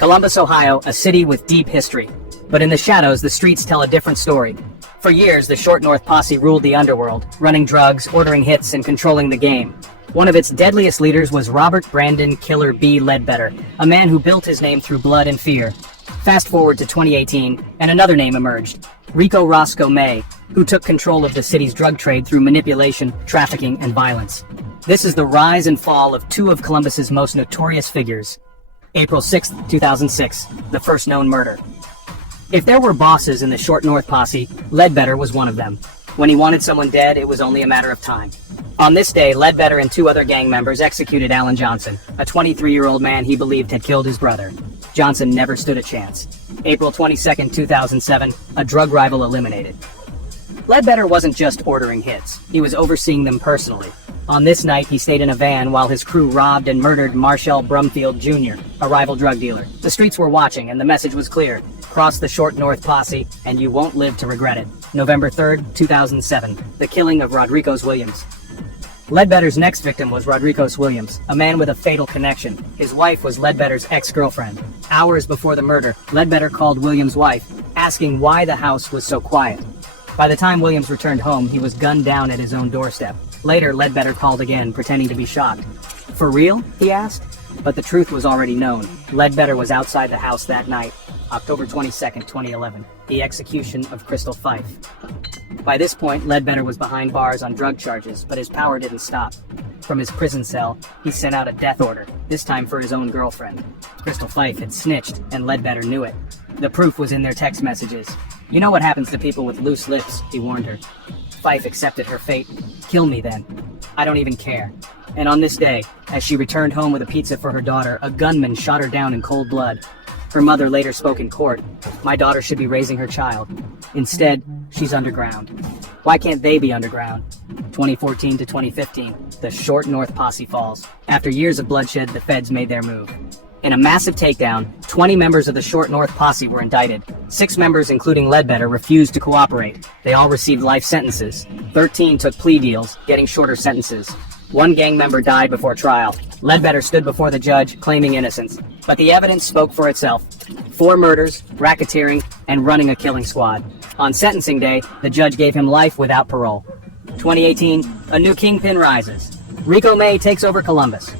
Columbus, Ohio, a city with deep history. But in the shadows, the streets tell a different story. For years, the Short North Posse ruled the underworld, running drugs, ordering hits, and controlling the game. One of its deadliest leaders was Robert Brandon Killer B. Ledbetter, a man who built his name through blood and fear. Fast forward to 2018, and another name emerged, Ricco Maye, who took control of the city's drug trade through manipulation, trafficking, and violence. This is the rise and fall of two of Columbus's most notorious figures. April 6, 2006, the first known murder. If there were bosses in the Short North Posse, Ledbetter was one of them. When he wanted someone dead, it was only a matter of time. On this day, Ledbetter and two other gang members executed Alan Johnson, a 23-year-old man he believed had killed his brother. Johnson never stood a chance. April 22, 2007, a drug rival eliminated. Ledbetter wasn't just ordering hits, he was overseeing them personally. On this night, he stayed in a van while his crew robbed and murdered Marshall Brumfield Jr., a rival drug dealer. The streets were watching, and the message was clear. Cross the Short North Posse, and you won't live to regret it. November 3, 2007, the killing of Rodricos Williams. Ledbetter's next victim was Rodricos Williams, a man with a fatal connection. His wife was Ledbetter's ex-girlfriend. Hours before the murder, Ledbetter called Williams' wife, asking why the house was so quiet. By the time Williams returned home, he was gunned down at his own doorstep. Later, Ledbetter called again, pretending to be shocked. "For real?" he asked. But the truth was already known. Ledbetter was outside the house that night, October 22, 2011, the execution of Crystal Fife. By this point, Ledbetter was behind bars on drug charges, but his power didn't stop. From his prison cell, he sent out a death order, this time for his own girlfriend. Crystal Fife had snitched, and Ledbetter knew it. The proof was in their text messages. "You know what happens to people with loose lips," he warned her. Fife accepted her fate. "Kill me then. I don't even care." And on this day, as she returned home with a pizza for her daughter, a gunman shot her down in cold blood. Her mother later spoke in court. "My daughter should be raising her child. Instead, she's underground." Why can't they be underground? 2014 to 2015, the Short North Posse falls. After years of bloodshed, the feds made their move. In a massive takedown, 20 members of the Short North Posse were indicted. 6 members, including Ledbetter, refused to cooperate. They all received life sentences. 13 took plea deals, getting shorter sentences. 1 gang member died before trial. Ledbetter stood before the judge, claiming innocence. But the evidence spoke for itself. 4 murders, racketeering, and running a killing squad. On sentencing day, the judge gave him life without parole. 2018, a new kingpin rises. Ricco Maye takes over Columbus.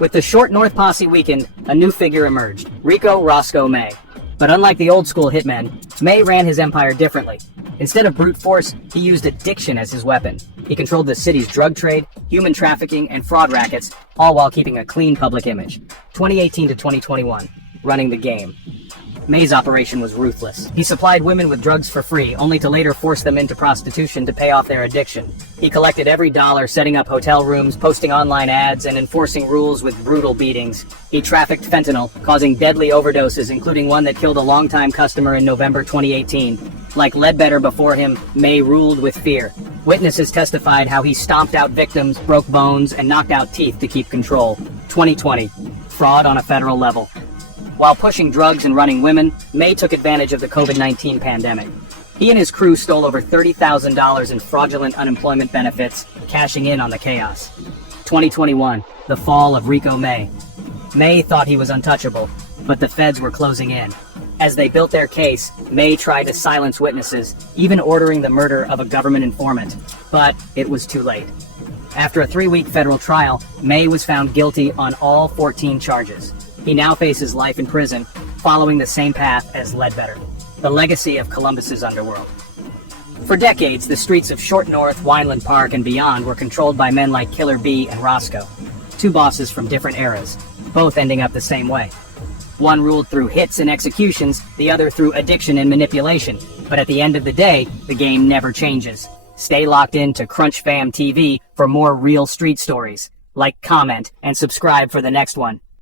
With the Short North Posse weakened, a new figure emerged, Ricco Maye. But unlike the old-school hitmen, Maye ran his empire differently. Instead of brute force, he used addiction as his weapon. He controlled the city's drug trade, human trafficking, and fraud rackets, all while keeping a clean public image. 2018 to 2021, running the game. Maye's operation was ruthless. He supplied women with drugs for free, only to later force them into prostitution to pay off their addiction. He collected every dollar, setting up hotel rooms, posting online ads, and enforcing rules with brutal beatings. He trafficked fentanyl, causing deadly overdoses, including one that killed a longtime customer in November 2018. Like Ledbetter before him, Maye ruled with fear. Witnesses testified how he stomped out victims, broke bones, and knocked out teeth to keep control. 2020, fraud on a federal level. While pushing drugs and running women, Maye took advantage of the COVID-19 pandemic. He and his crew stole over $30,000 in fraudulent unemployment benefits, cashing in on the chaos. 2021, the fall of Ricco Maye. Maye thought he was untouchable, but the feds were closing in. As they built their case, Maye tried to silence witnesses, even ordering the murder of a government informant. But it was too late. After a 3-week federal trial, Maye was found guilty on all 14 charges. He now faces life in prison, following the same path as Ledbetter, the legacy of Columbus's underworld. For decades, the streets of Short North, Wineland Park, and beyond were controlled by men like Killer B and Roscoe, 2 bosses from different eras, both ending up the same way. One ruled through hits and executions, the other through addiction and manipulation. But at the end of the day, the game never changes. Stay locked in to Crunch Fam TV for more real street stories. Like, comment, and subscribe for the next one.